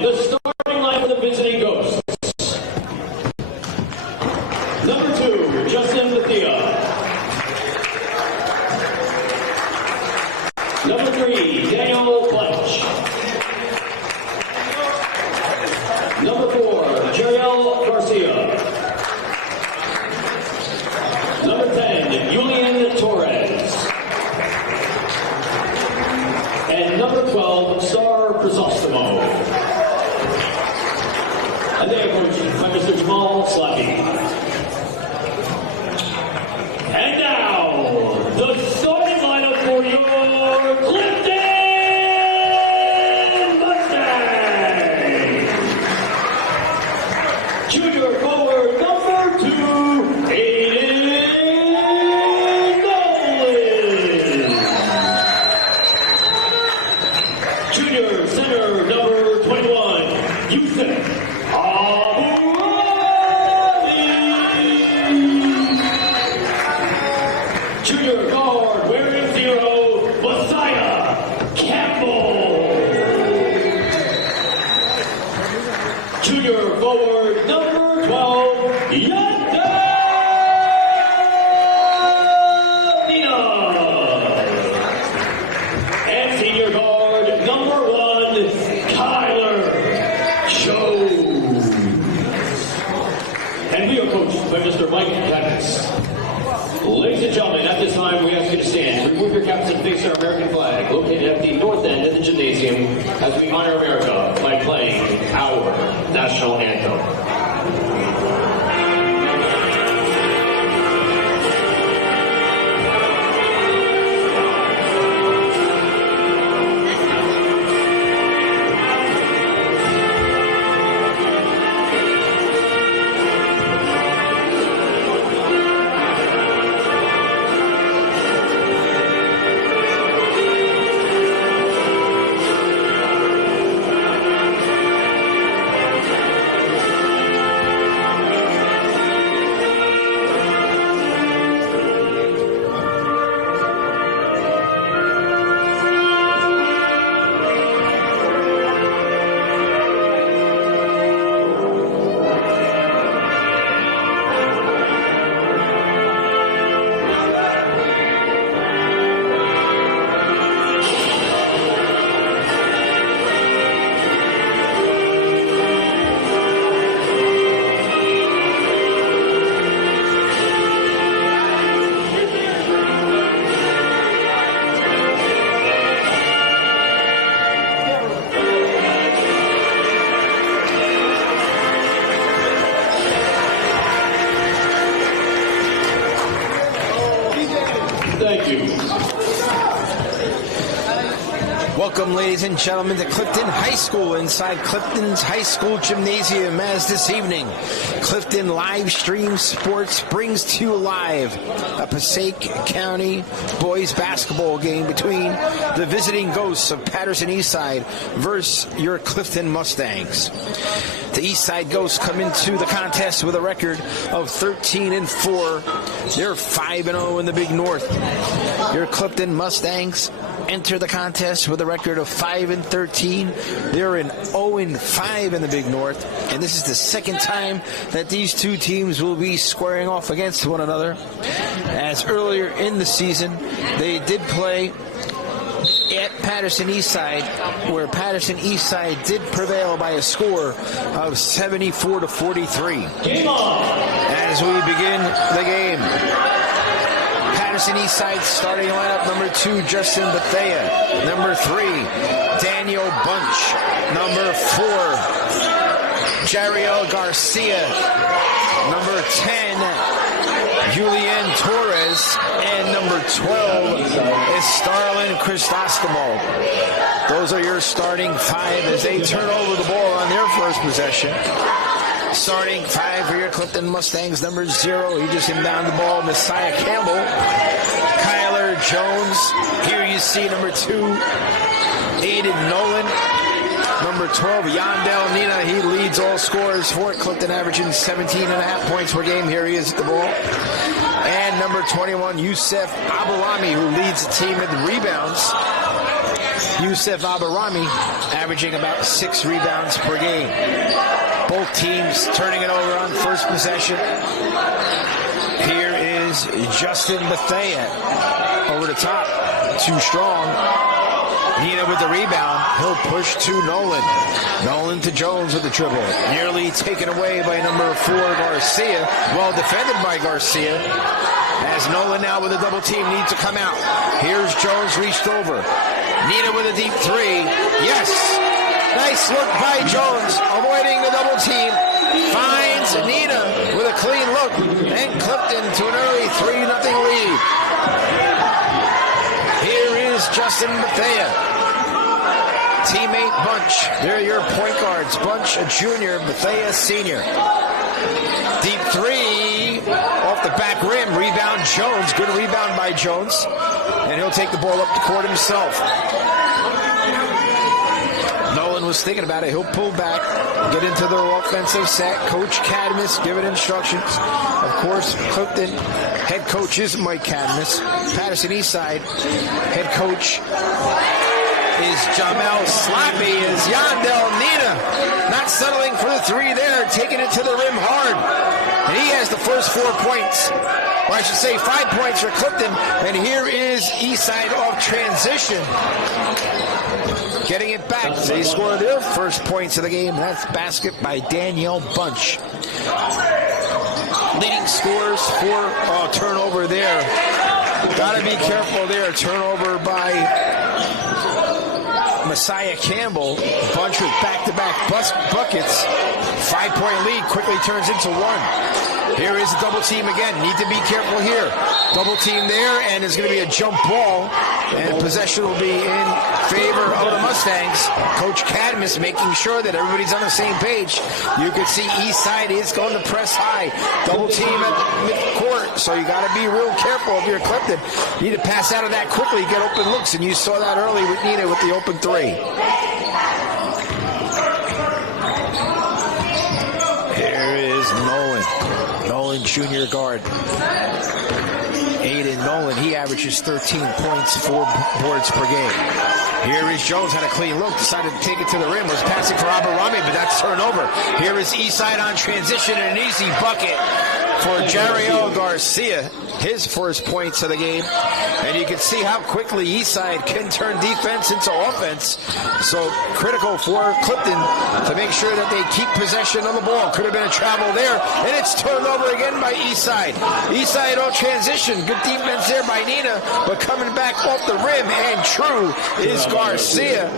gentlemen, the starting line for the visiting Ghosts. Number 2, Justin Bethea. Number 3, Daniel Blanch. Number 4, Jeriel Garcia. Number 10, Julian Torres. And number 12, Star Chrysostomo. And they are coached by Mr. Jamal Slappy. And now, the starting lineup for your Clifton Mustangs. Junior forward number 2, Aiden Nolan. Junior center number 21, Yusef Junior guard wearing 0, Messiah Campbell. Junior forward number 12, Yanda Nina. And senior guard number 1, Kyler Jones. And we are coached by Mr. Mike Pettis. Ladies and gentlemen, at this time we ask you to stand. Remove your caps and face our American flag, located at the north end of the gymnasium, as we honor America by playing our national anthem. Thank you. Welcome, ladies and gentlemen, to Clifton High School inside Clifton's High School Gymnasium, as this evening Clifton Live Stream Sports brings to you live a Passaic County boys basketball game between the visiting Ghosts of Patterson Eastside versus your Clifton Mustangs. The Eastside Ghosts come into the contest with a record of 13-4. They're 5-0 in the Big North. Your Clifton Mustangs enter the contest with a record of 5-13. They're in 0-5 in the Big North, and this is the second time that these two teams will be squaring off against one another. As earlier in the season, they did play at Patterson Eastside, where Patterson Eastside did prevail by a score of 74-43. Game on! As we begin the game, Patterson Eastside starting lineup: number 2, Justin Bethea; number 3, Daniel Bunch; number 4, Jeriel Garcia; number 10, Julian Torres; and number 12 is Starlin Chrysostomo. Those are your starting 5 as they turn over the ball on their first possession. Starting 5 for your Clifton Mustangs, number 0, he just inbound the ball, Messiah Campbell. Kyler Jones. Here you see number 2, Aiden Nolan. Number 12, Yandel Nina. He leads all scorers for Clifton, averaging 17.5 points per game. Here he is at the ball. And number 21, Yusef Abulami, who leads the team in rebounds. Yusef Abarami averaging about 6 rebounds per game. Both teams turning it over on first possession. Here is Justin Bethea over the top. Too strong. Nina with the rebound. He'll push to Nolan. Nolan to Jones with the dribble. Nearly taken away by number 4, Garcia. Well defended by Garcia. As Nolan now with a double team needs to come out. Here's Jones reached over. Nina with a deep 3. Yes! Nice look by Jones, avoiding the double team. Finds Nina with a clean look. And Clifton to an early 3-0 lead. Here is Justin Bethea. Teammate Bunch. They're your point guards. Bunch, a junior. Bethea, senior. Deep 3 off the back rim. Rebound Jones. Good rebound by Jones. And he'll take the ball up the court himself. Nolan was thinking about it. He'll pull back, get into their offensive set. Coach Cadmus giving instructions. Of course, Clifton head coach is Mike Cadmus. Patterson Eastside head coach is Jamel Slappy. Is Yandel Nina not settling for the 3 there, taking it to the rim hard. And he has the first 4 points. Or I should say 5 points for Clifton. And here is Eastside off transition. Getting it back. They score their first points of the game. That's basket by Danielle Bunch. Leading scores for turnover there. Got to be careful there. Turnover by Messiah Campbell. Bunch with back-to-back buckets. 5-point lead quickly turns into 1. Here is a double team again. Need to be careful here. Double team there, and it's going to be a jump ball. And possession will be in favor of the Mustangs. Coach Cadmus making sure that everybody's on the same page. You can see Eastside is going to press high. Double team at midcourt, so you got to be real careful if you're Clifton. You need to pass out of that quickly, get open looks, and you saw that early with Nina with the open 3. Here is Nolan. Nolan, junior guard. Aiden Nolan, he averages 13 points, 4 boards per game. Here is Jones, had a clean look, decided to take it to the rim, was passing for Abarami, but that's turnover. Here is Eastside on transition and an easy bucket for Jariel Garcia, his first points of the game. And you can see how quickly Eastside can turn defense into offense. So critical for Clifton to make sure that they keep possession of the ball. Could have been a travel there, and it's turned over again by Eastside. Eastside on transition, good defense there by Nina, but coming back off the rim, and true is Garcia.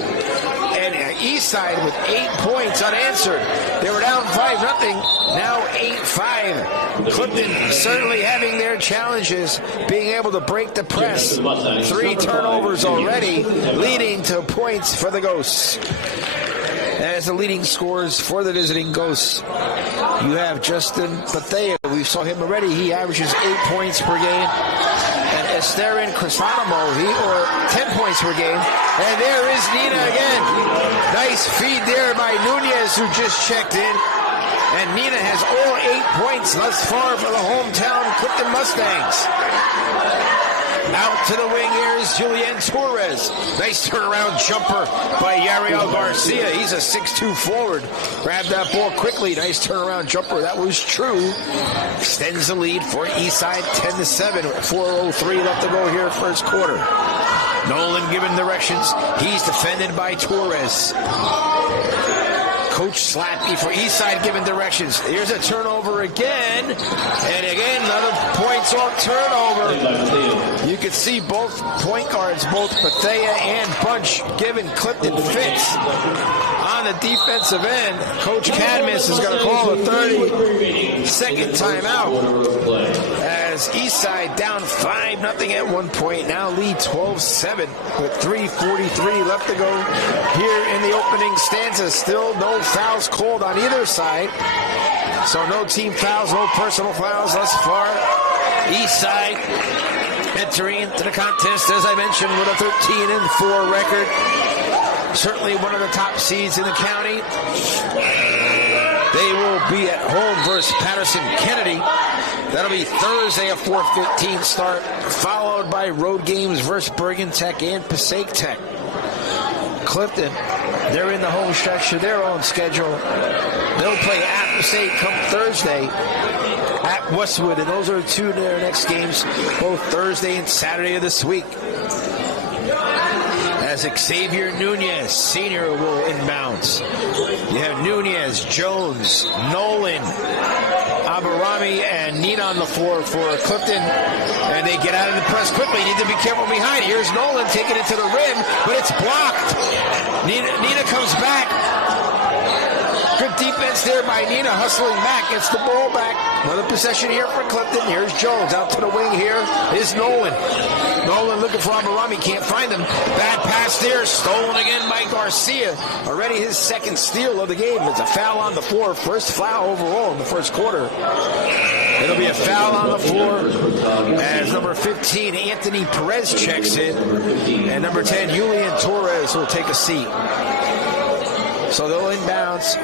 And Eastside with 8 points unanswered. They were down 5-0, now 8-5. Clifton certainly having their challenges, being able to break the press. 3 turnovers already, leading to points for the Ghosts. As the leading scores for the visiting Ghosts, you have Justin Bethea. We saw him already. He averages 8 points per game. And Esterin Crisanamo, 10 points per game. And there is Nina again. Nice feed there by Nunez, who just checked in. And Nina has all 8 points thus far for the hometown Clifton Mustangs. Out to the wing, here's Julian Torres. Nice turnaround jumper by Yariel Garcia. He's a 6'2 forward. Grabbed that ball quickly. Nice turnaround jumper. That was true. Extends the lead for Eastside 10-7. 4:03 left to go here first quarter. Nolan giving directions. He's defended by Torres. Coach Slappy for Eastside giving directions. Here's a turnover again. And again, another points off turnover. You can see both point guards, both Bethea and Bunch, giving Clifton fits. On the defensive end, Coach Cadmus is going to call a 30-second timeout. As Eastside down 5-0 at one point, now lead 12-7 with 3:43 left to go here in the opening stanza. Still no fouls called on either side. So no team fouls, no personal fouls thus far. Eastside entering into the contest, as I mentioned, with a 13-4 record. Certainly one of the top seeds in the county. They will be at home versus Patterson Kennedy. That'll be Thursday, a 4:15 start, followed by road games versus Bergen Tech and Passaic Tech. Clifton, they're in the home stretch of their own schedule. They'll play App State come Thursday at Westwood, and those are two of their next games, both Thursday and Saturday of this week. As Xavier Nunez, senior, will inbounds. You have Nunez, Jones, Nolan, Abarami, and Nina on the floor for Clifton. And they get out of the press quickly. You need to be careful behind. Here's Nolan taking it to the rim, but it's blocked. Nina comes back. Good defense there by Nina, hustling back, gets the ball back. Another possession here for Clifton. Here's Jones out to the wing. Here is Nolan. Nolan looking for Abarami, can't find him. Bad pass there, stolen again by Garcia. Already his second steal of the game. It's a foul on the floor. First foul overall in the first quarter. It'll be a foul on the floor as number 15, Anthony Perez, checks in. And number 10, Julian Torres, will take a seat. So they'll inbounds.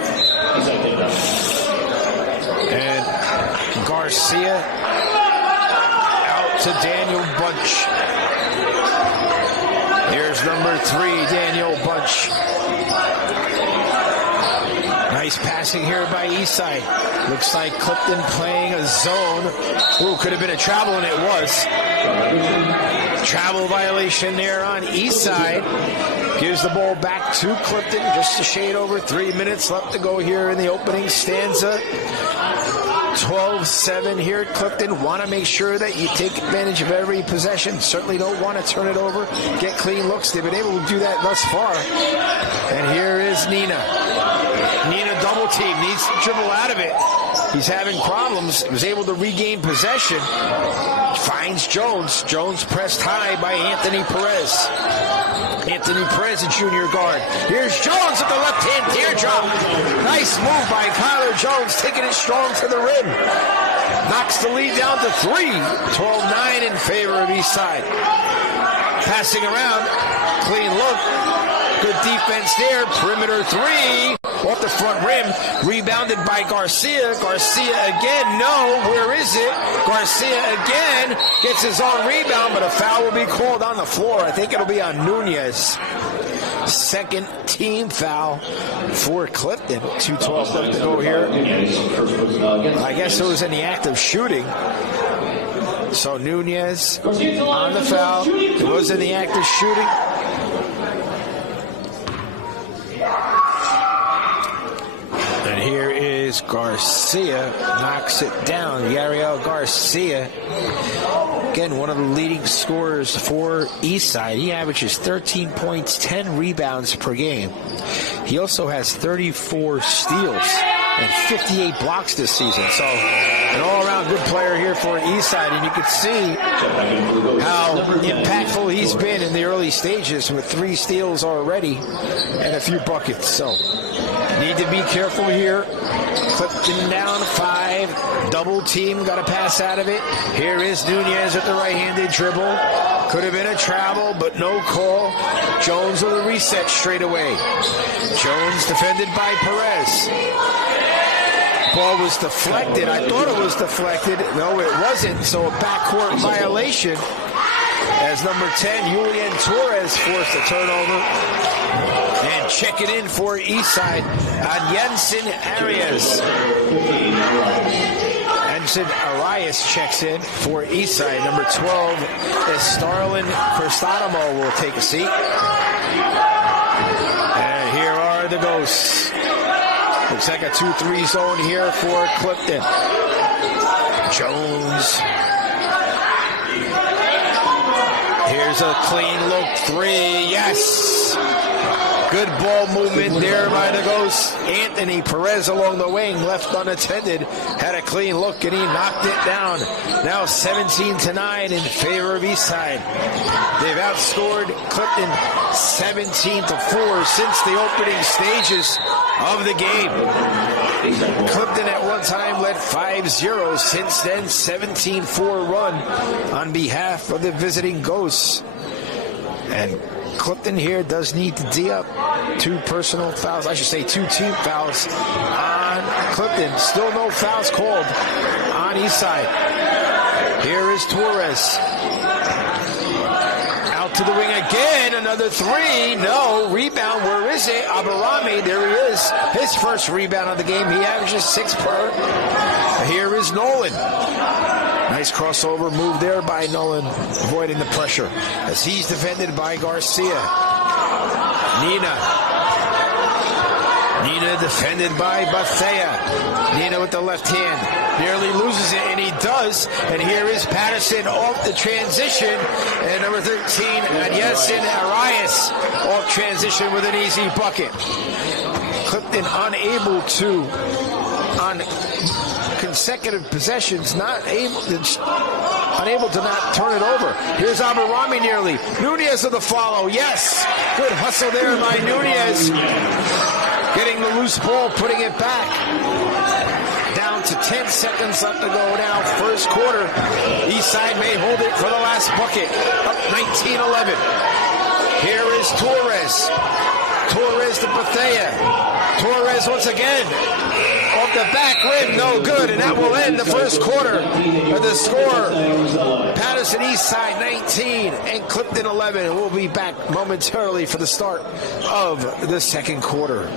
And Garcia out to Daniel Bunch. Here's number 3, Daniel Bunch. Nice passing here by Eastside. Looks like Clifton playing a zone. Ooh, could have been a travel, and it was. Travel violation there on Eastside. Gives the ball back to Clifton. Just a shade over 3 minutes left to go here in the opening stanza. 12-7 here at Clifton. Want to make sure that you take advantage of every possession. Certainly don't want to turn it over. Get clean looks. They've been able to do that thus far. And here is Nina. Nina double team. Needs to dribble out of it. He's having problems. Was able to regain possession. Finds Jones. Jones pressed high by Anthony Perez. Anthony Perez, a junior guard. Here's Jones with the left-hand teardrop. Nice move by Kyler Jones, taking it strong to the rim. Knocks the lead down to 3. 12-9 in favor of Eastside. Passing around. Clean look. Good defense there. Perimeter 3. Off the front rim. Rebounded by Garcia. Garcia again. No. Where is it? Garcia again. Gets his own rebound, but a foul will be called on the floor. I think it'll be on Nunez. Second team foul for Clifton. 2:12 left to go here. I guess it was in the act of shooting. So Nunez on the foul. It was in the act of shooting. And here is Garcia, knocks it down. Yariel Garcia, again, one of the leading scorers for Eastside. He averages 13 points, 10 rebounds per game. He also has 34 steals and 58 blocks this season. So an all-around good player here for Eastside, and you can see how impactful he's been in the early stages with 3 steals already and a few buckets. So need to be careful here. Clifton down 5. Double team. Got a pass out of it. Here is Nunez with the right-handed dribble. Could have been a travel, but no call. Jones with a reset straight away. Jones defended by Perez. Ball was deflected. I thought it was deflected. No, it wasn't. So a backcourt violation as number 10, Julian Torres, forced a turnover. And check it in for Eastside on Jensen Arias. Jensen Arias checks in for Eastside. Number 12 is Starlin Cristotomo will take a seat. And here are the Ghosts. Looks like a 2-3 zone here for Clifton. Jones. Here's a clean look 3. Yes. Good ball movement there by the Ghosts. Anthony Perez along the wing, left unattended. Had a clean look and he knocked it down. Now 17-9 in favor of Eastside. They've outscored Clifton 17-4 since the opening stages of the game. Clifton at one time led 5-0. Since then, 17-4 run on behalf of the visiting Ghosts. And Clifton here does need to D up. 2 personal fouls, I should say 2 team fouls on Clifton. Still no fouls called on Eastside. Here is Torres. Out to the wing again, another 3. No, rebound Where is it? Abarami, there he is. His first rebound of the game. He averages 6 per. Here is Nolan. Nice crossover move there by Nolan, avoiding the pressure as he's defended by Garcia. Nina defended by Bethea. Nina with the left hand. Nearly loses it, and he does. And here is Patterson off the transition. And number 13, Adyesin Arias off transition with an easy bucket. Clifton unable to, on consecutive possessions, unable to not turn it over. Here's Abarami nearly. Nunez with the follow. Yes. Good hustle there by Nunez. Getting the loose ball, putting it back. Down to 10 seconds left to go now. First quarter. Eastside may hold it for the last bucket. Up 19-11. Here is Torres. Torres to Bethea. Torres once again. Off the back rim, no good, and that will end the first quarter. Of the score, Patterson Eastside 19 and Clifton 11. We'll be back momentarily for the start of the second quarter.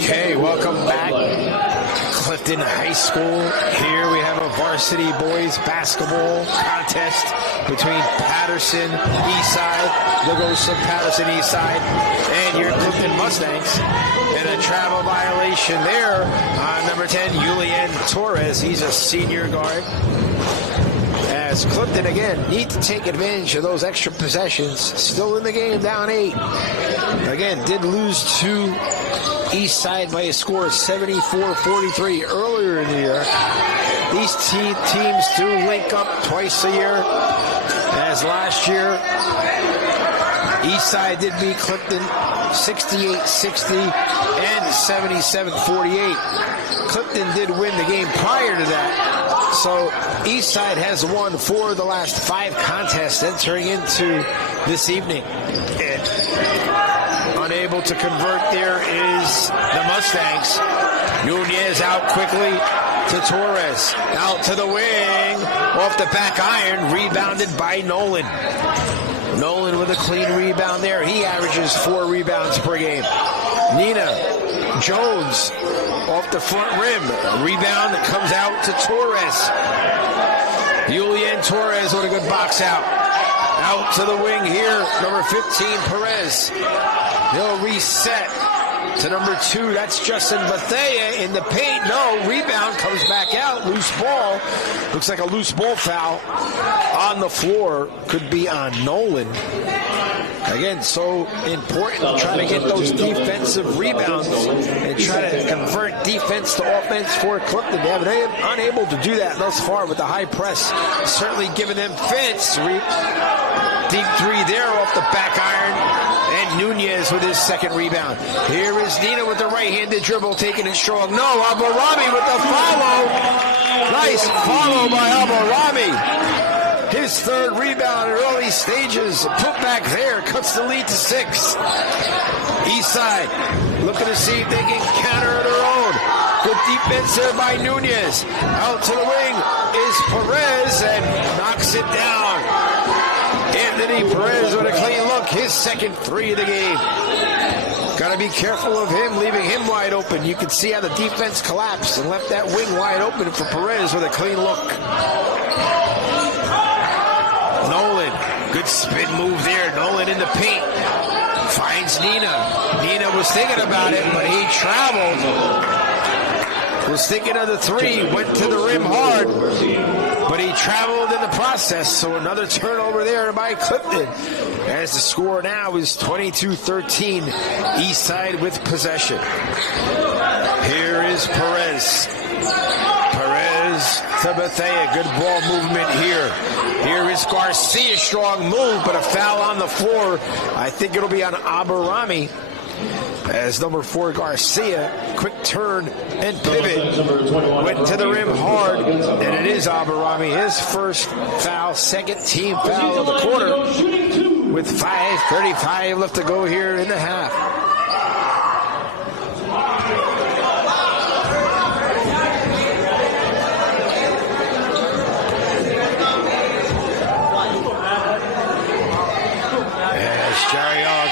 Okay, welcome back. Clifton High School. Here we have a varsity boys basketball contest between Patterson Eastside, Lagosa Patterson Eastside, and your Clifton Mustangs. And a travel violation there on number 10, Julian Torres. He's a senior guard. As Clifton, again, need to take advantage of those extra possessions. Still in the game, down 8. Again, did lose to Eastside by a score of 74-43 earlier in the year. These teams do link up twice a year. As last year, Eastside did beat Clifton 68-60 and 77-48. Clifton did win the game prior to that. So Eastside has won 4 of the last 5 contests entering into this evening. And unable to convert there is the Mustangs. Nunez out quickly to Torres. Out to the wing. Off the back iron. Rebounded by Nolan. Nolan with a clean rebound there. He averages 4 rebounds per game. Nina Jones off the front rim. Rebound comes out to Torres. Julian Torres with a good box out. Out to the wing here. Number 15, Perez. He'll reset to number 2. That's Justin Bethea in the paint. No, rebound comes back out. Loose ball. Looks like a loose ball foul on the floor. Could be on Nolan. Again, so important to try to get those defensive rebounds and try to convert defense to offense for Clifton. They have been unable to do that thus far with the high press. Certainly giving them fits. Deep 3 there off the back iron. And Nunez with his second rebound. Here is Nina with the right-handed dribble, taking it strong. No, Abarami with the follow. Nice follow by Abarami. His third rebound in early stages. Put back there. Cuts the lead to 6. Eastside looking to see if they can counter their own. Good defense there by Nunez. Out to the wing is Perez and knocks it down. Anthony Perez with a clean look. His his second three of the game. Got to be careful of him, leaving him wide open. You can see how the defense collapsed and left that wing wide open for Perez with a clean look. Nolan, good spin move there. Nolan in the paint. Finds Nina. Nina was thinking about it, but he traveled. Was thinking of the three, went to the rim hard, but he traveled in the process. So another turnover there by Clifton. As the score now is 22-13, Eastside with possession. Here is Perez. Perez to Bethea. Good ball movement here. Here is Garcia. Strong move, but a foul on the floor. I think it'll be on Abarami. As number 4 Garcia, quick turn and pivot, went to the rim hard, and it is Abarami, his first foul, second team foul of the quarter, with 5:35 left to go here in the half.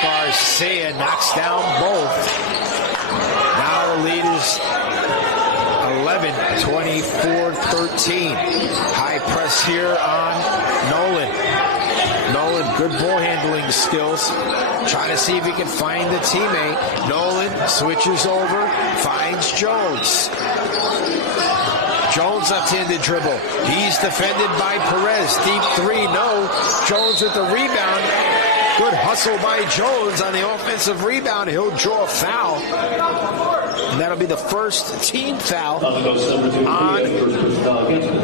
Garcia knocks down both. Now the lead is 11, 24-13. High press here on Nolan. Nolan, good ball handling skills. Trying to see if he can find the teammate. Nolan switches over, finds Jones. Jones left-handed dribble. He's defended by Perez. Deep three, no. Jones with the rebound. Good hustle by Jones on the offensive rebound. He'll draw a foul. And that'll be the first team foul on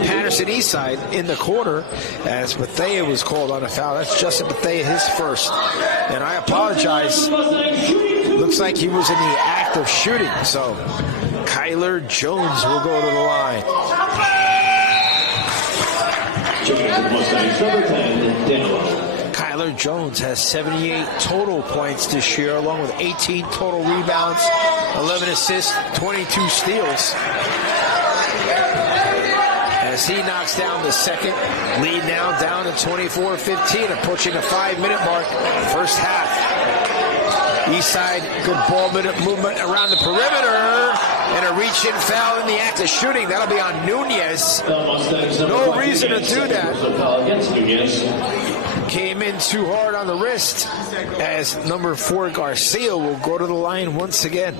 Patterson Eastside in the quarter, as Bethea was called on a foul. That's Justin Bethea, his first. And I apologize. Looks like he was in the act of shooting. So Kyler Jones will go to the line. Kyler Jones has 78 total points this year, along with 18 total rebounds, 11 assists, 22 steals. As he knocks down the second, lead now down to 24-15, approaching a 5-minute mark, first half. Eastside, good ball movement around the perimeter, and a reach-in foul in the act of shooting. That'll be on Nunez. No reason to do that. Came in too hard on the wrist, as number 4 Garcia will go to the line once again.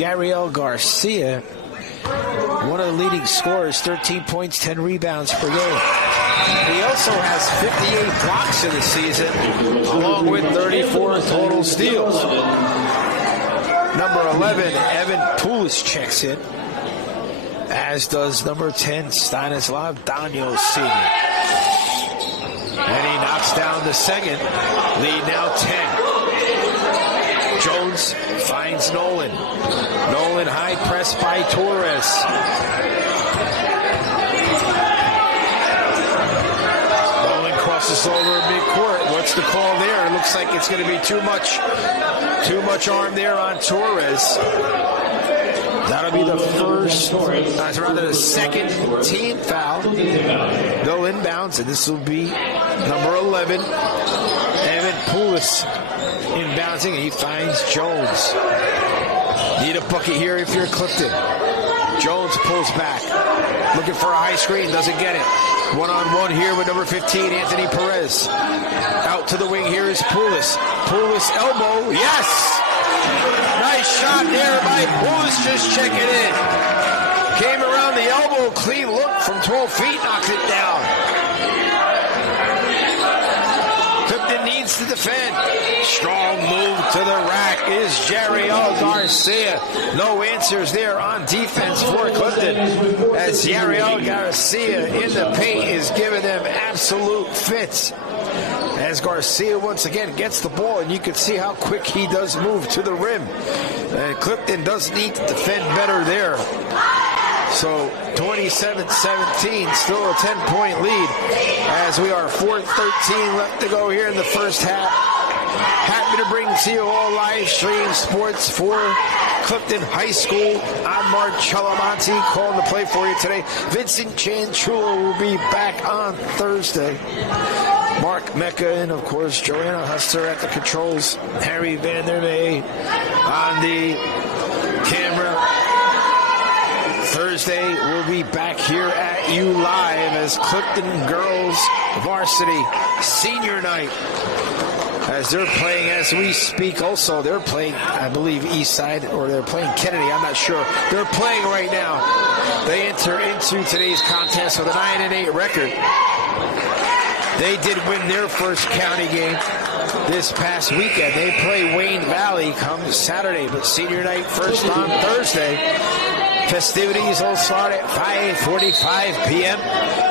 Yariel Garcia, one of the leading scorers, 13 points, 10 rebounds per game. He also has 58 blocks in the season, along with 34 total steals. Number 11, Evan Poulis checks in, as does number 10, Stanislav Daniel Sr. And he knocks down the second. Lead now 10. Jones finds Nolan. Nolan high press by Torres. Nolan crosses over midcourt. What's the call there? It looks like it's going to be too much arm there on Torres. That'll be the the second team foul. No inbounds, and this will be number 11, Evan Poulis, inbouncing, and he finds Jones. Need a bucket here if you're Clifton. Jones pulls back, looking for a high screen, doesn't get it. One-on-one here with number 15, Anthony Perez. Out to the wing, here is Poulis. Poulis elbow, yes! Nice shot there by Poulis, just checking in. Came around the elbow, clean look from 12 feet, knocks it down. Clifton needs to defend. Strong move to the rack is Yariel Garcia. No answers there on defense for Clifton, as Yariel Garcia in the paint is giving them absolute fits. As Garcia once again gets the ball, and you can see how quick he does move to the rim. And Clifton does need to defend better there. So 27-17, still a 10-point lead, as we are 4:13 left to go here in the first half. to bring to you all live stream sports for Clifton High School. I'm Marcello Monti calling the play for you today. Vincent Chantrula will be back on Thursday. Mark Mecca and, of course, Joanna Huster at the controls. Harry Vandermeer on the camera. Thursday, we'll be back here at you live as Clifton Girls Varsity Senior Night. As they're playing as we speak also. They're playing, I believe, Eastside, or they're playing Kennedy. I'm not sure. They're playing right now. They enter into today's contest with a 9-8 record. They did win their first county game this past weekend. They play Wayne Valley come Saturday, but senior night first on Thursday. Festivities will start at 5:45 p.m.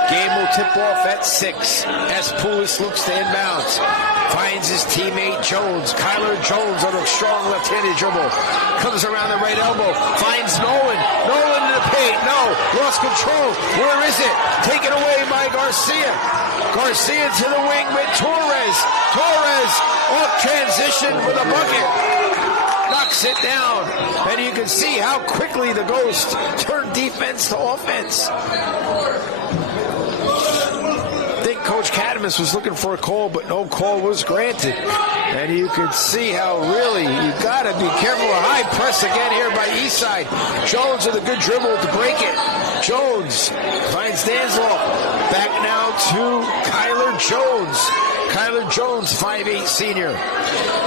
Game will tip off at 6 as Poulis looks to inbounds. Finds his teammate Jones. Kyler Jones on a strong left-handed dribble. Comes around the right elbow. Finds Nolan. Nolan in the paint. No. Lost control. Where is it? Taken away by Garcia. Garcia to the wing with Torres. Torres off transition with a bucket. Knocks it down. And you can see how quickly the Ghosts turn defense to offense. I think Coach Cadamus was looking for a call, but no call was granted. And you can see how really you got to be careful. A high press again here by Eastside. Jones with a good dribble to break it. Jones finds Dansloff. Back now to Kyler Jones. Kyler Jones, 5'8 senior.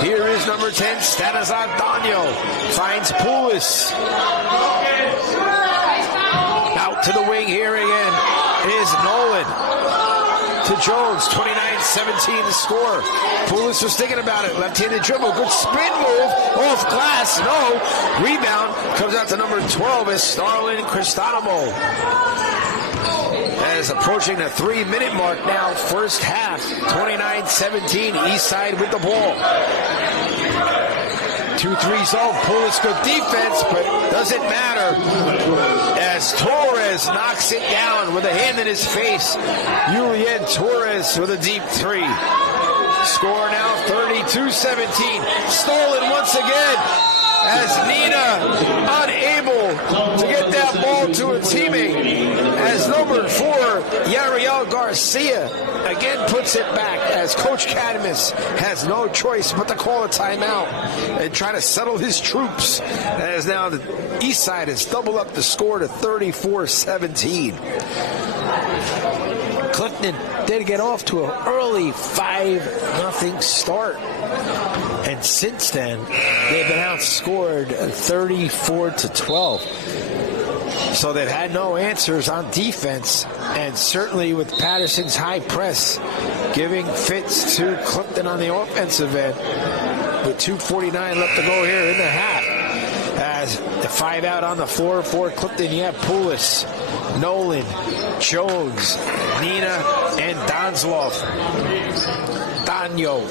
Here is number 10, Stanislav Danyo. Finds Poulis. Out to the wing here again is Nolan. To Jones, 29-17 the score. Poulis was thinking about it. Left-handed dribble, good spin move. Off glass, no. Rebound comes out to number 12 is Starlin Cristonomo. As approaching the 3-minute mark now, first half, 29-17, Eastside with the ball. 2-3's off, Poulis good defense, but doesn't matter as Torres knocks it down with a hand in his face. Julian Torres with a deep three. Score now 32-17. Stolen once again as Nina unable to get that ball to a teammate. As number 4, Yariel Garcia again puts it back as Coach Cadamus has no choice but to call a timeout and try to settle his troops. As now the East Side has doubled up the score to 34-17. Clifton did get off to an early 5-0 start. And since then, they've been outscored 34-12. So they've had no answers on defense, and certainly with Patterson's high press giving fits to Clifton on the offensive end. With 2:49 left to go here in the half. As the 5 out on the floor for Clifton, you have Poulis, Nolan, Jones, Nina, and Dansloff. Danyo.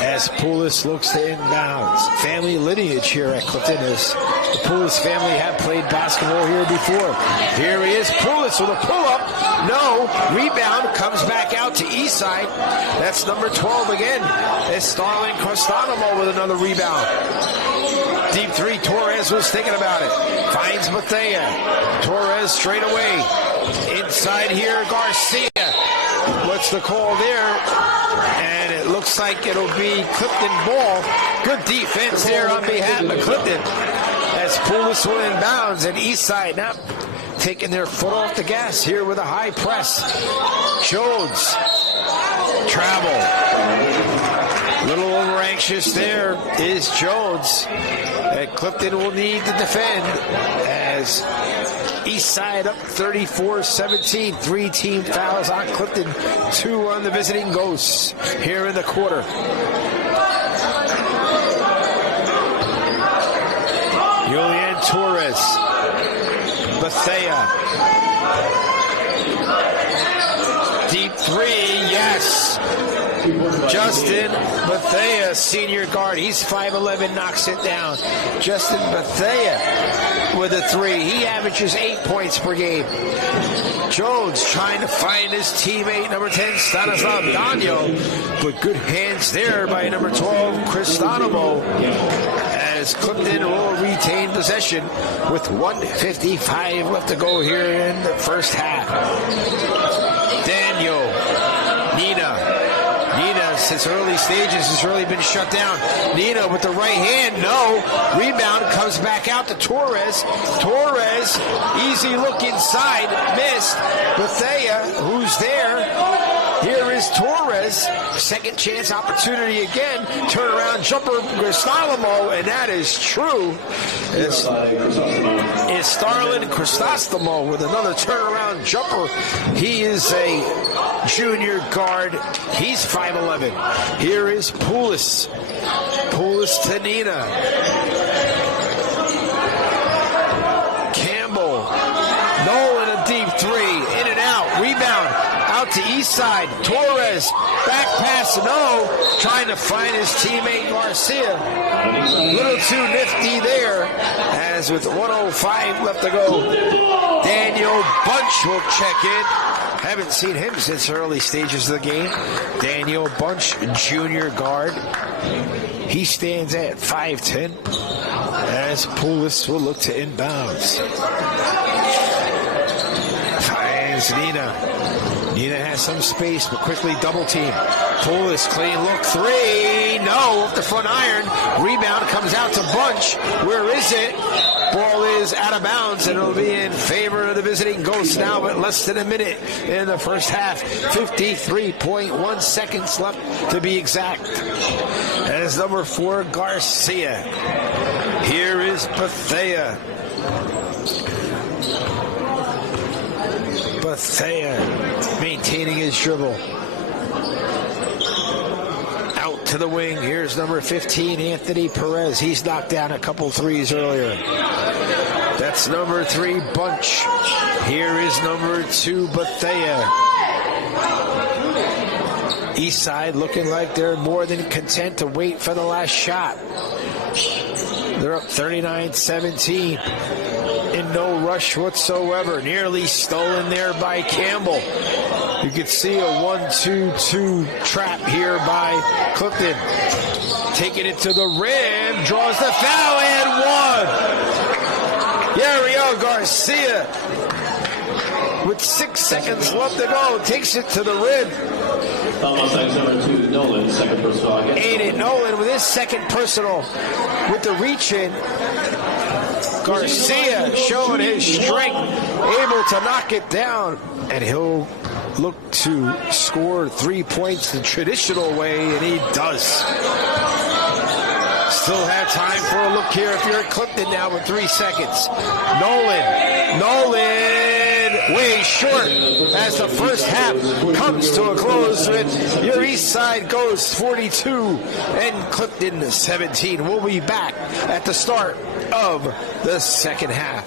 As Poulis looks to inbounds. Family lineage here at Clifton is the Poulis family have played basketball here before. Here he is, Poulis with a pull-up. No. Rebound comes back out to Eastside. That's number 12 again. It's Starlin Cristonomo with another rebound. Deep three, Torres was thinking about it. Finds Mathea. Torres straight away. Inside here, Garcia. What's the call there? And it looks like it'll be Clifton ball. Good defense there on behalf of Clifton. As Poulis will inbounds and Eastside now taking their foot off the gas here with a high press. Jones. Travel. A little over anxious there is Jones. And Clifton will need to defend as Eastside up 34-17. 3 team fouls on Clifton, 2 on the visiting Ghosts here in the quarter. Julian Torres. Bethea. Deep three, yes. Justin Bethea, senior guard. He's 5'11", knocks it down. Justin Bethea with a three. He averages 8 points per game. Jones trying to find his teammate, number 10, Stanislav Danyo, but good hands there by number 12, Cristonomo, as Clifton will retain possession with 1:55 left to go here in the first half. Daniel, Nina, since early stages, has really been shut down. Nina with the right hand, no. Rebound comes back out to Torres. Torres, easy look inside, missed. Bethea, who's there? Here is Torres. Second chance opportunity again. Turnaround jumper, Cristonomo, and that is true. It's Starlin Cristonomo with another turnaround jumper. He is a junior guard. He's 5'11". Here is Poulis. Poulis to Nina. Campbell. Nolan a deep three. In and out. Rebound. Out to Eastside. Torres. Back pass. No. Trying to find his teammate Garcia. A little too nifty there. As with 1:05 left to go. Daniel Bunch will check in. Haven't seen him since early stages of the game. Daniel Bunch, junior guard. He stands at 5'10", as Poulis will look to inbounds. Finds Nina. Nina has some space, but quickly double team. Poulis, clean look, three. No, off the front iron. Rebound comes out to Bunch. Where is it? Ball is out of bounds, and it'll be in favor of the visiting Ghosts now, but less than a minute in the first half. 53.1 seconds left to be exact. As number 4, Garcia. Here is Bethea. Bethea maintaining his dribble. Out to the wing. Here's number 15, Anthony Perez. He's knocked down a couple threes earlier. That's number 3, Bunch. Here is number 2, Bethea. Eastside looking like they're more than content to wait for the last shot. They're up 39-17. In no rush whatsoever. Nearly stolen there by Campbell. You can see a 1-2-2 trap here by Clifton. Taking it to the rim. Draws the foul and one. Yariel Garcia with 6 seconds left to go. Takes it to the rim. Number 2, Nolan, second personal. Aiden Nolan with his second personal with the reach in. Garcia showing his strength, able to knock it down, and he'll look to score 3 points the traditional way, and he does. Still have time for a look here if you're at Clifton now with 3 seconds. Nolan way short as the first half comes to a close with your Eastside Ghosts 42 and Clifton 17. We'll be back at the start of the second half.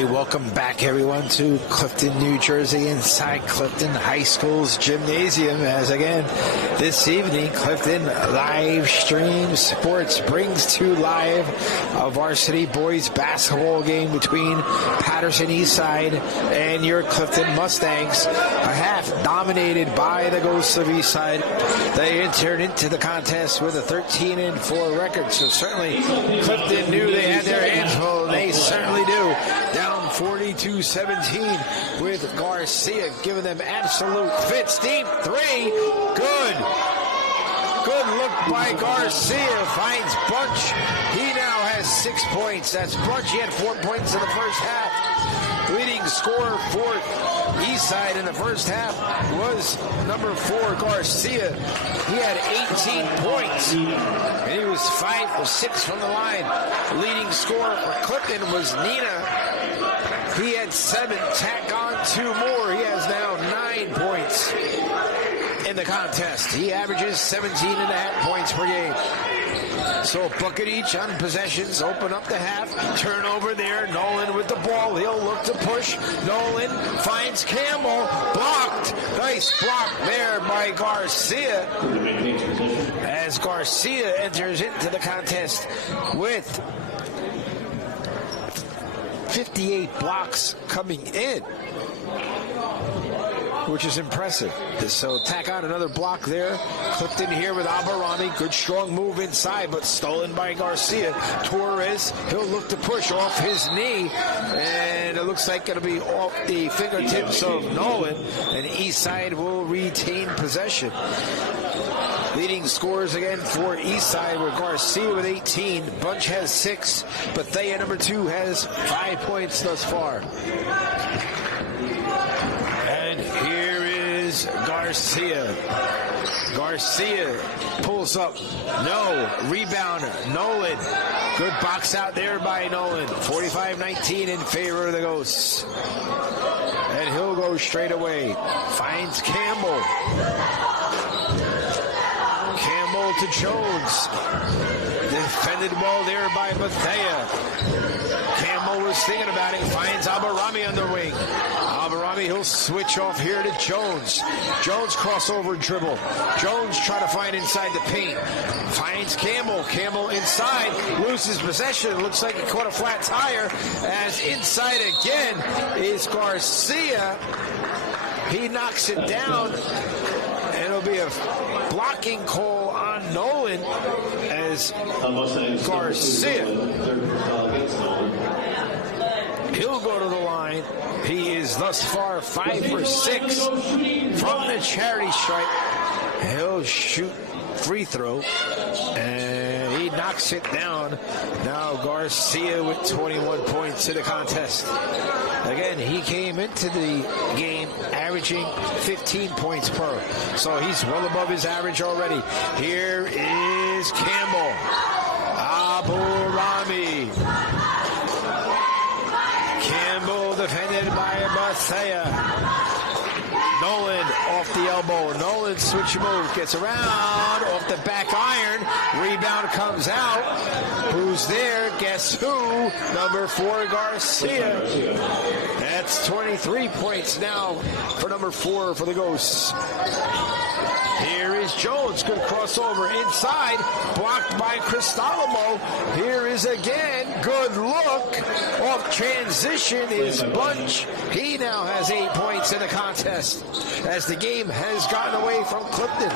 Hey, welcome back everyone to Clifton, New Jersey, inside Clifton High School's gymnasium. As again, this evening, Clifton Live Stream Sports brings to live a varsity boys basketball game between Patterson Eastside and your Clifton Mustangs. A half dominated by the Ghosts of Eastside. They entered into the contest with a 13-4 record, so certainly Clifton knew they had their hands full, and they certainly do. Down 42-17 with Garcia giving them absolute fits. Deep three. Good. Good look by Garcia. Finds Bunch. He now has 6 points. That's Bunch. He had 4 points in the first half. Leading scorer for Eastside in the first half was number 4, Garcia. He had 18 points, and he was 5 for 6 from the line. Leading scorer for Clifton was Nina. He had 7. Tack on 2 more. He has now 9 points in the contest. He averages 17.5 points per game. So a bucket each on possessions. Open up the half. Turnover there. Nolan with the ball. He'll look to push. Nolan finds Campbell. Blocked. Nice block there by Garcia. As Garcia enters into the contest with 58 blocks coming in, which is impressive. So tack on another block there. Clifton here with Abarami. Good strong move inside, but stolen by Garcia. Torres, he'll look to push off his knee, and it looks like it'll be off the fingertips of Nolan, and Eastside will retain possession. Leading scorers again for Eastside with Garcia with 18. Bunch has 6. Bethea, number 2, has 5 points thus far. And here is Garcia. Garcia pulls up. No. Rebounder. Nolan. Good box out there by Nolan. 45-19 in favor of the Ghosts. And he'll go straight away. Finds Campbell. Campbell to Jones. Defended well there by Bethea. Campbell was thinking about it. Finds Abarami on the wing. Abarami, he'll switch off here to Jones. Jones crossover dribble. Jones trying to find inside the paint. Finds Campbell. Campbell inside. Loses possession. Looks like he caught a flat tire. As inside again is Garcia. He knocks it down. And it'll be a blocking call on Nolan as Garcia. He'll go to the line. He is thus far 5 for 6 from the charity stripe. He'll shoot free throw, and he knocks it down. Now Garcia with 21 points in the contest. Again, he came into the game averaging 15 points per. So he's well above his average already. Here is Campbell. Aburami. Campbell defended by Bethea. Nolan off the elbow. Nolan switch move. Gets around off the back iron. Rebound comes out. Who's there? Guess who? Number 4, Garcia. That's 23 points now for number 4 for the Ghosts. Here is Jones. Good crossover inside. Blocked by Cristalamo. Here is again. Good look. Off transition is Bunch. He now has 8 points in the contest as the game has gotten away from Clifton.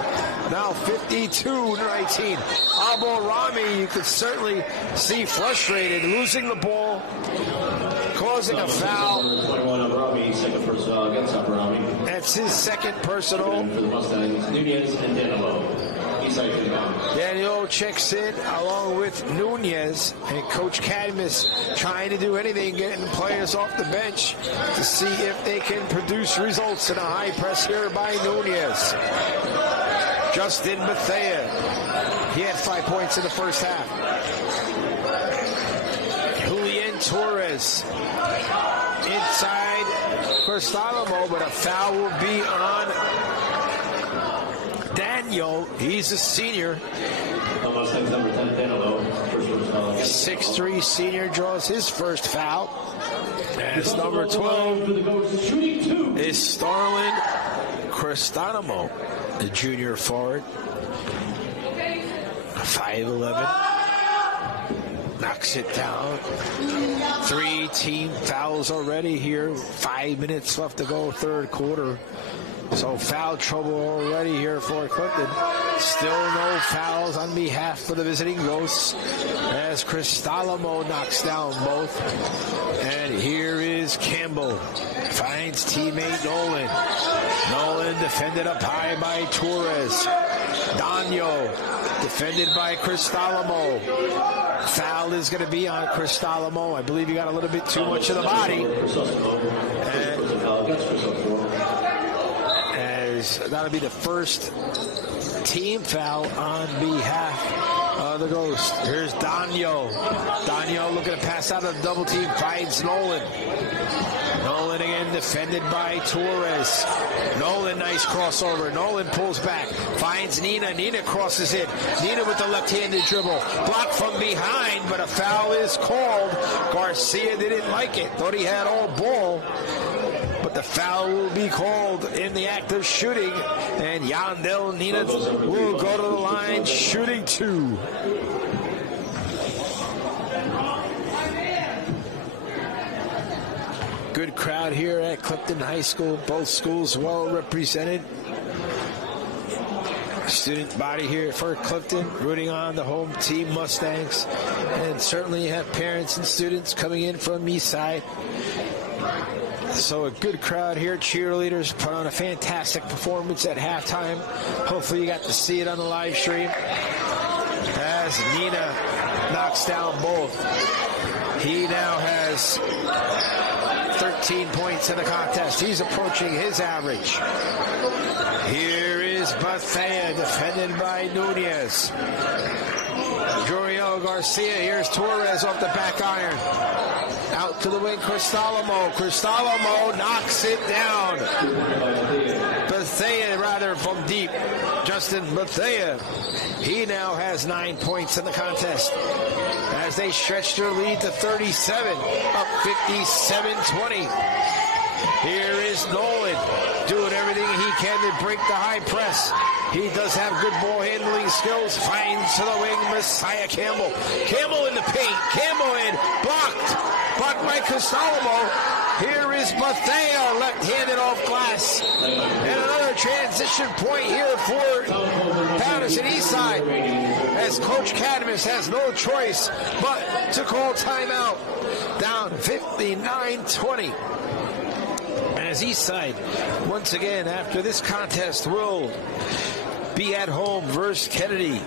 Now 52-19. Aborami, you could certainly see frustrated, losing the ball, causing a foul. 21 Abarami, second personal against Abarami. That's his second personal. For the Mustangs, Nunez and Danilo. Daniel checks in along with Nunez, and Coach Cadmus trying to do anything, getting players off the bench to see if they can produce results in a high press here by Nunez. Justin Bethea, he had 5 points in the first half. Julian Torres inside Cristalamo, but a foul will be on Daniel. He's a senior. 6'3" senior draws his first foul. As number 12 Shooting 2. is Starlin Cristanamo, the junior forward. 5'11". Knocks it down. 3 team fouls already here. 5 minutes left to go, third quarter. So foul trouble already here for Clifton. Still no fouls on behalf of the visiting Ghosts as Cristalamo knocks down both. And here is Campbell. Finds teammate Nolan. Nolan defended up high by Torres. Dano defended by Cristalamo. Foul is going to be on Cristalamo. I believe he got a little bit too much of the body. As that'll be the first team foul on behalf of the Ghost. Here's Dano. Dano looking to pass out of the double team. Finds Nolan. Nolan again defended by Torres. Nolan, nice crossover. Nolan pulls back. Finds Nina. Nina crosses it. Nina with the left-handed dribble. Blocked from behind, but a foul is called. Garcia didn't like it. Thought he had all ball. But the foul will be called in the act of shooting. And Yandel Nina will go to the line shooting 2. Good crowd here at Clifton High School. Both schools well represented. Student body here for Clifton, rooting on the home team Mustangs. And certainly have parents and students coming in from Eastside. So a good crowd here. Cheerleaders put on a fantastic performance at halftime. Hopefully you got to see it on the live stream. As Nina knocks down both. He now has 13 points in the contest. He's approaching his average. Here is Bethea, defended by Nunez. Juriel Garcia, here's Torres off the back iron. Out to the wing, Cristalamo. Cristalamo knocks it down. Bethea, rather, from deep. Justin Bethea. He now has 9 points in the contest as they stretch their lead to 37, up 57-20. Here is Nolan doing everything he can to break the high press. He does have good ball handling skills. Finds to the wing, Messiah Campbell. Campbell in the paint. Campbell in. Blocked. Blocked by Cristalamo. Here is Bethea, left-handed off glass. And another transition point here for Patterson Eastside, as Coach Cadmus has no choice but to call timeout. Down 59-20. As Eastside, once again, after this contest, will be at home versus Kennedy.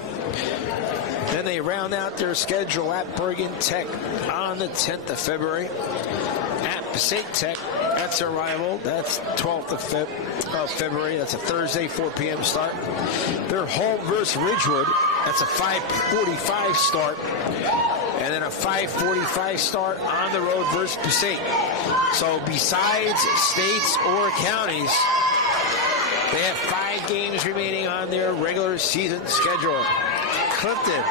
Then they round out their schedule at Bergen Tech on the 10th of February. At Passaic Tech, that's a rival. That's 12th of February. That's a Thursday, 4 p.m. start. They're home versus Ridgewood. That's a 5:45 start. And then a 5:45 start on the road versus Passaic. So besides states or counties, they have 5 games remaining on their regular season schedule. Clifton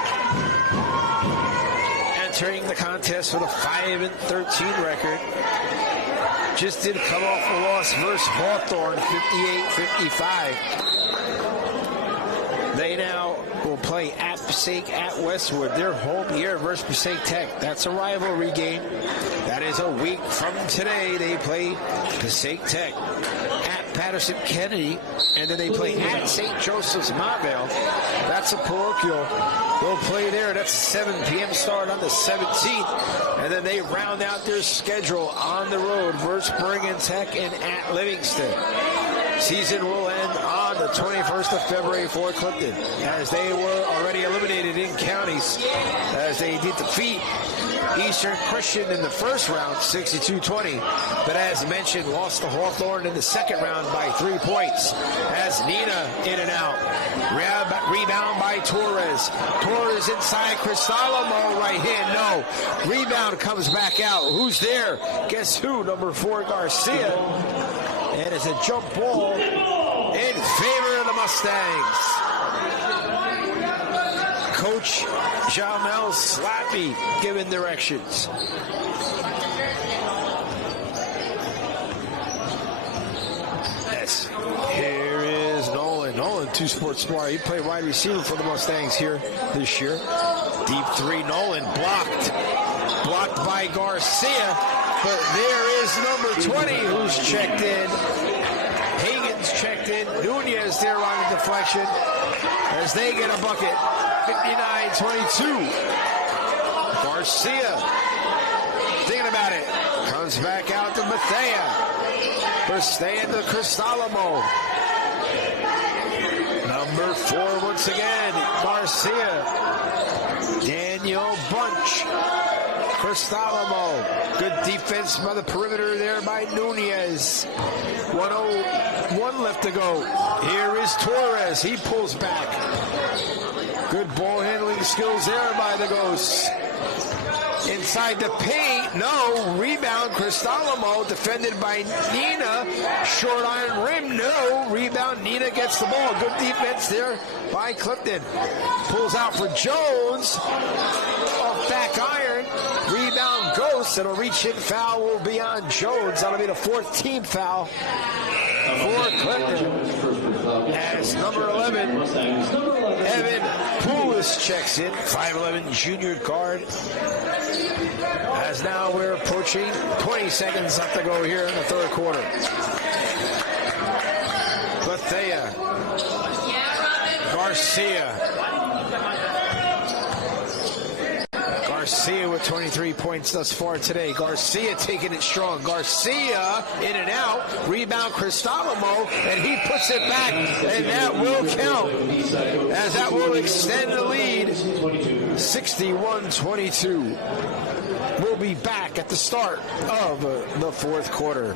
entering the contest with a 5-13 record. Just did come off a loss versus Hawthorne, 58-55. They now will play at Passaic, at Westwood. They're home here versus Passaic Tech. That's a rivalry game. That is a week from today. They play Passaic Tech at Patterson Kennedy, and then they play at St. Joseph's Montvale. That's a parochial. They'll play there. That's a 7 p.m. start on the 17th. And then they round out their schedule on the road versus Bergen Tech and at Livingston. Season will end on the 21st of February for Clifton, as they were already eliminated in counties, as they did defeat Eastern Christian in the first round, 62-20. But as mentioned, lost to Hawthorne in the second round by 3 points. As Nina in and out. Rebound by Torres. Torres inside. Cristalamo right hand. No. Rebound comes back out. Who's there? Guess who? Number 4, Garcia. And it's a jump ball in favor of the Mustangs. Coach Jamel Slappy giving directions. Two Sports Bar. He played wide receiver for the Mustangs here this year. Deep three, Nolan blocked. Blocked by Garcia. But there is number 20 who's checked in. Hagan's checked in. Nunez there on the deflection as they get a bucket. 59-22. Garcia thinking about it. Comes back out to Mathea. Mathea to Cristalamo. Number 4 once again. Garcia. Daniel Bunch. Cristalamo. Good defense by the perimeter there by Nunez. 1:01 left to go. Here is Torres. He pulls back. Good ball handling skills there by the Ghosts. Inside the paint, no. Rebound, Cristalamo, defended by Nina. Short iron rim, no. Rebound, Nina gets the ball. Good defense there by Clifton. Pulls out for Jones. Off back iron. Rebound, Ghost. It'll reach in. Foul will be on Jones. That'll be the 14th foul for Clifton. As number 11, Evan Poulis checks in. 5'11" junior guard. As now we're approaching 20 seconds left to go here in the third quarter. Bethea. Garcia. Garcia with 23 points thus far today. Garcia taking it strong. Garcia in and out. Rebound Cristalamo, and he puts it back, and that will count, as that will extend the lead. 61-22. We'll be back at the start of the fourth quarter.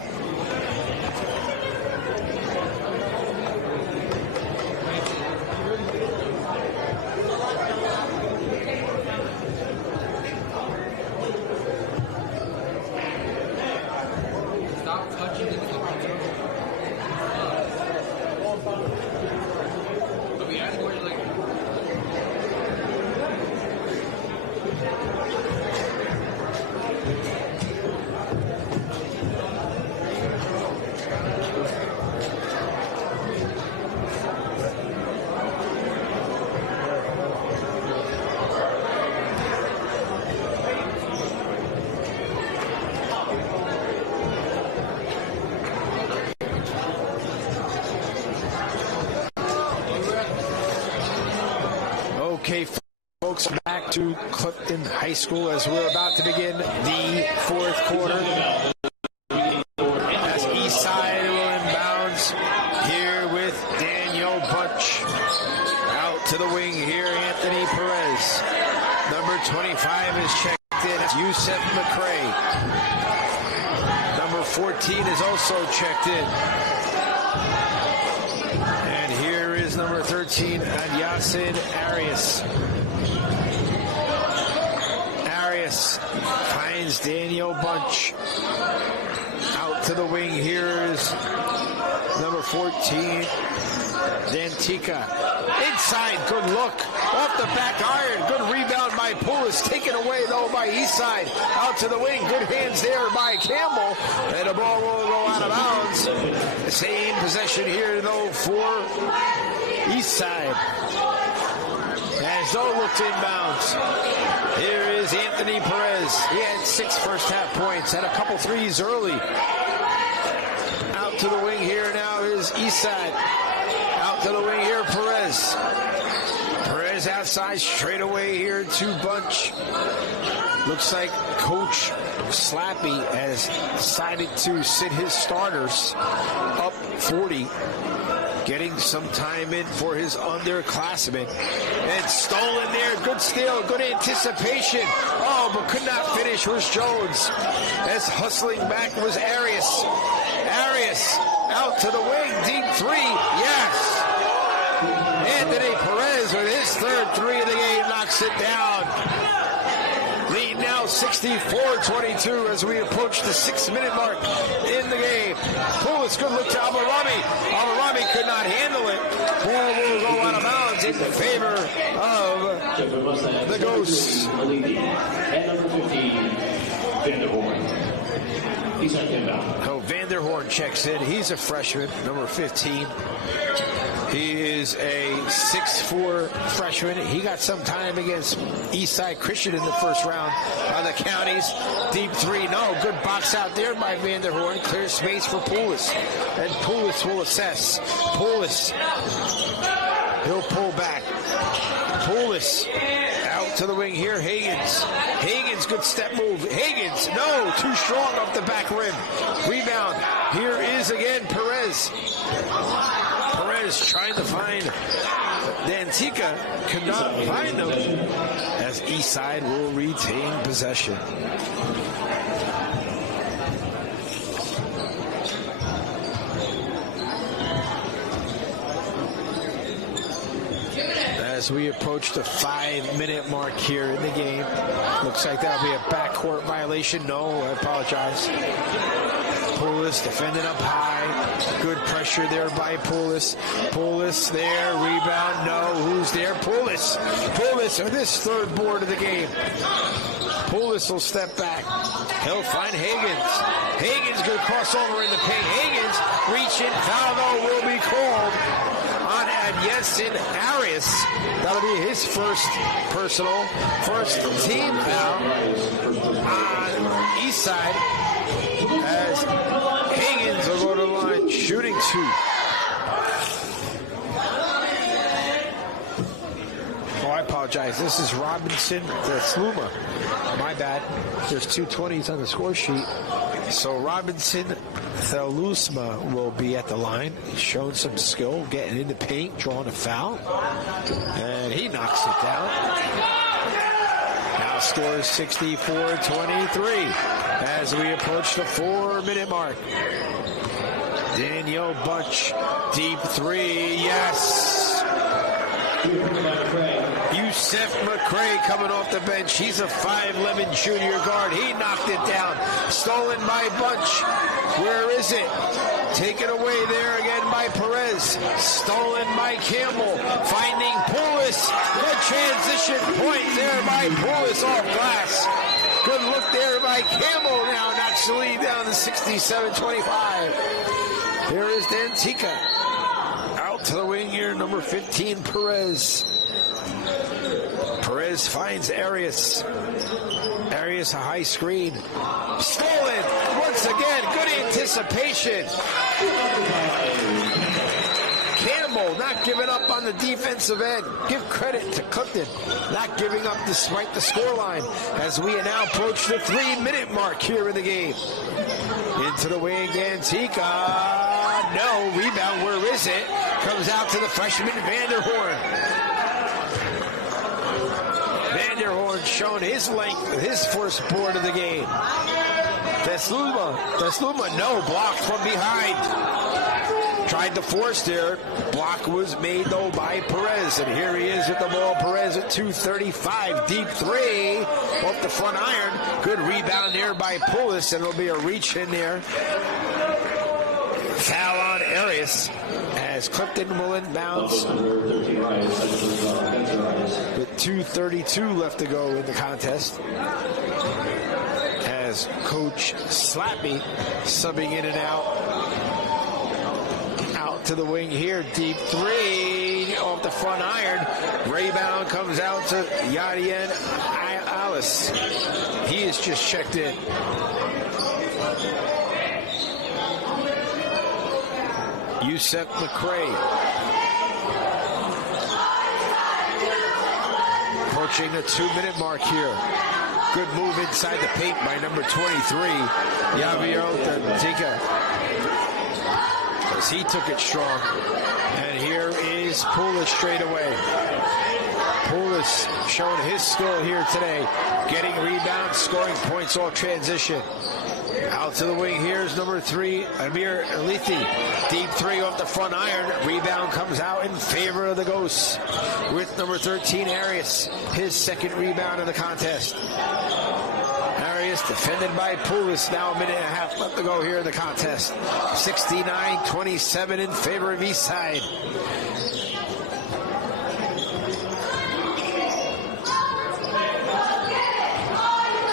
Okay, folks, back to Clifton High School as we're about to begin the fourth quarter. As Eastside will inbounds here with Daniel Bunch. Out to the wing here, Anthony Perez. Number 25 is checked in. It's Yusef McCray. Number 14 is also checked in. Number 13, Yasin Arias. Arias finds Daniel Bunch. Out to the wing. Here is number 14, Dantica. Inside, good look. Off the back iron. Good rebound by Poulis. Taken away, though, by Eastside. Out to the wing. Good hands there by Campbell. And the ball will go out of bounds. The same possession here, though, for Eastside. As though looked inbounds. Here is Anthony Perez. He had 6 first half points. Had a couple threes early. Out to the wing here now is Eastside. Out to the wing here, Perez. Perez outside straight away here to Bunch. Looks like Coach Slappy has decided to sit his starters up 40. Getting some time in for his underclassmen. And stolen there. Good steal. Good anticipation. Oh, but could not finish was Jones. As hustling back was Arias. Arias out to the wing. Deep three. Yes. Anthony Perez with his third three of the game knocks it down. Lead now 64-22 as we approach the 6-minute mark in the game. Poulis, good look to Alvarami. Alvarami could not handle it. Ball will go out of bounds in favor of the Ghosts. And number 15, Vanderhorn. Eastside inbound. Oh, Vanderhorn checks in. He's a freshman, number 15. He is a 6'4" freshman. He got some time against Eastside Christian in the first round on the counties. Deep three, no. Good box out there by Vanderhorn. Clear space for Poulos. And Poulos will assess. Poulos. He'll pull back. Poulos out to the wing here. Hagens, good step move. Hagens, no, too strong off the back rim. Rebound. Here is again Perez. Perez trying to find Dantica. Could not find them as Eastside will retain possession. As we approach the 5-minute mark here in the game. Looks like that'll be a backcourt violation. No, I apologize. Poulos defending up high. Good pressure there by Poulos. Poulos there. Rebound. No. Who's there? Poulos. Poulos on this third board of the game. Poulos will step back. He'll find Hagens. Hagens good crossover in the paint. Hagens reaching. Foul though will be called on Adyesin Arias. That'll be his first personal, first team foul on Eastside as Hagens will go to the line shooting 2. Oh, I apologize. This is Robinson Sluma. My bad. There's 220s on the score sheet. So Robinson Thelusma will be at the line. He's shown some skill, getting in the paint, drawing a foul. And he knocks it down. Now scores 64-23 as we approach the 4-minute mark. Daniel Bunch, deep three, yes. Yusef McCray coming off the bench. He's a 5'11" junior guard. He knocked it down. Stolen by Bunch. Where is it? Taken away there again by Perez. Stolen by Campbell. Finding Poulos. Good transition point there by Poulos off glass. Good look there by Campbell. Now knocks the lead down to 67-25. Here is Dantica. Out to the wing here, number 15, Perez. Perez finds Arias. Arias, a high screen. Stolen once again. Good anticipation. Campbell not giving up on the defensive end. Give credit to Clifton. Not giving up despite the scoreline as we now approach the 3-minute mark here in the game. Into the wing, Dantica. No, rebound, where is it? Comes out to the freshman, Vanderhorn. Vanderhorn showing his length with his first board of the game. Desluma, no, blocked from behind. Tried to force there. Block was made, though, by Perez. And here he is with the ball. Perez at 2:35. Deep three off the front iron. Good rebound there by Poulos, and it'll be a reach in there. Foul on Arias as Clifton will inbounds with 2:32 left to go in the contest. As Coach Slappy subbing in and out. Out to the wing here. Deep three off the front iron. Rebound comes out to Yadian Alice. He is just checked in. Yusef McCray. Approaching the 2-minute mark here. Good move inside the paint by number 23, Javier Dantica. As he took it strong. And here is Poulos straight away. Poulos showing his skill here today. Getting rebounds, scoring points off transition. Out to the wing, here's number 3, Amir Alithi. Deep three off the front iron. Rebound comes out in favor of the Ghosts with number 13, Arias. His second rebound in the contest. Arias defended by Poulos. Now a minute and a half left to go here in the contest. 69-27 in favor of Eastside.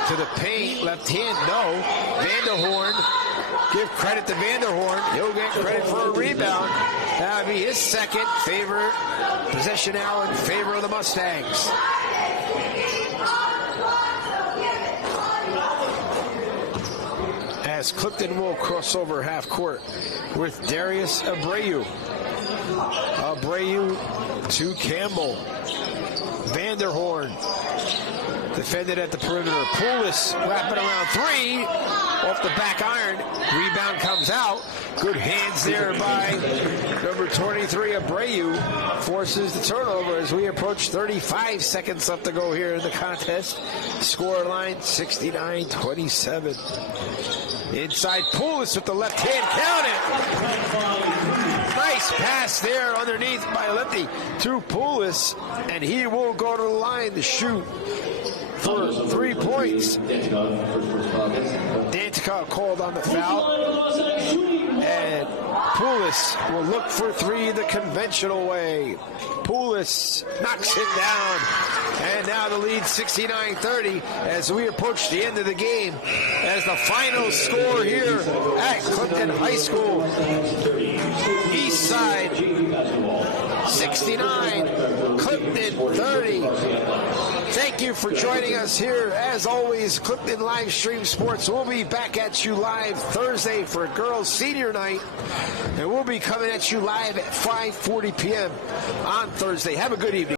to the paint. Left hand, no. Vanderhorn. Give credit to Vanderhorn. He'll get credit for a rebound. That'll be his second favorite possession now in favor of the Mustangs. As Clifton will cross over half court with Darius Abreu. Abreu to Campbell. Vanderhorn defended at the perimeter. Poulis wrapping around three. Off the back iron. Rebound comes out. Good hands there by number 23, Abreu. Forces the turnover as we approach 35 seconds left to go here in the contest. Score line 69-27. Inside Poulis with the left hand. Count it! Nice pass there underneath by Lefty to Poulis. And he will go to the line to shoot for 3 points. Dantica called on the foul. And Poulis will look for three the conventional way. Poulis knocks it down. And now the lead 69-30 as we approach the end of the game. As the final score here at Clifton High School. Eastside 69, Clifton 30. Thank you for joining us here. As always, Clifton Live Stream Sports. We'll be back at you live Thursday for girls senior night. And we'll be coming at you live at 5:40 p.m. on Thursday. Have a good evening.